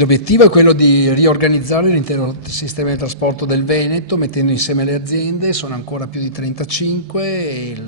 L'obiettivo è quello di riorganizzare l'intero sistema di trasporto del Veneto, mettendo insieme le aziende. Sono ancora più di 35 e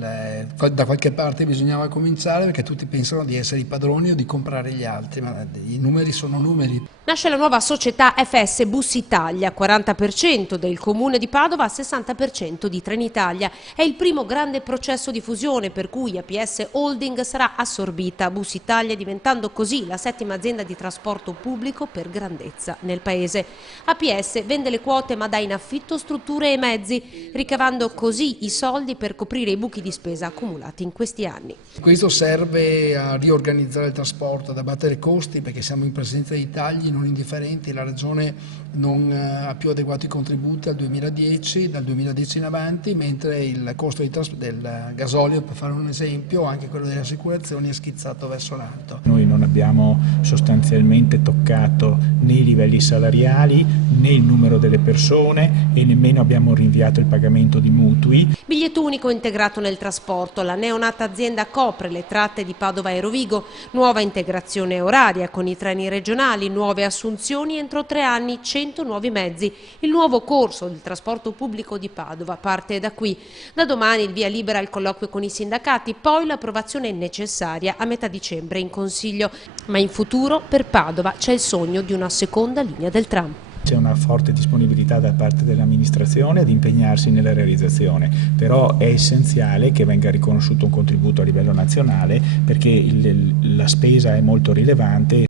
da qualche parte bisognava cominciare, perché tutti pensano di essere i padroni o di comprare gli altri, ma i numeri sono numeri. Nasce la nuova società FS Bus Italia, 40% del comune di Padova, 60% di Trenitalia. È il primo grande processo di fusione per cui APS Holding sarà assorbita a Bus Italia, diventando così la settima azienda di trasporto pubblico per grandezza nel paese. APS vende le quote ma dà in affitto strutture e mezzi, ricavando così i soldi per coprire i buchi di spesa accumulati in questi anni. Questo serve a riorganizzare il trasporto, ad abbattere costi, perché siamo in presenza di tagli non indifferenti. La Regione non ha più adeguato i contributi dal 2010 in avanti, mentre il costo del gasolio, per fare un esempio, o anche quello delle assicurazioni, è schizzato verso l'alto. Noi non abbiamo sostanzialmente toccato né i livelli salariali né il numero delle persone e nemmeno abbiamo rinviato il pagamento di mutui. Biglietto unico integrato nel trasporto. La neonata azienda copre le tratte di Padova e Rovigo. Nuova integrazione oraria con i treni regionali, nuove assunzioni entro 3 anni, 100 nuovi mezzi. Il nuovo corso del trasporto pubblico di Padova parte da qui. Da domani il via libera al colloquio con i sindacati, poi l'approvazione necessaria a metà dicembre in Consiglio. Ma in futuro per Padova c'è il sogno di una seconda linea del tram. C'è una forte disponibilità da parte dell'amministrazione ad impegnarsi nella realizzazione, però è essenziale che venga riconosciuto un contributo a livello nazionale, perché la spesa è molto rilevante.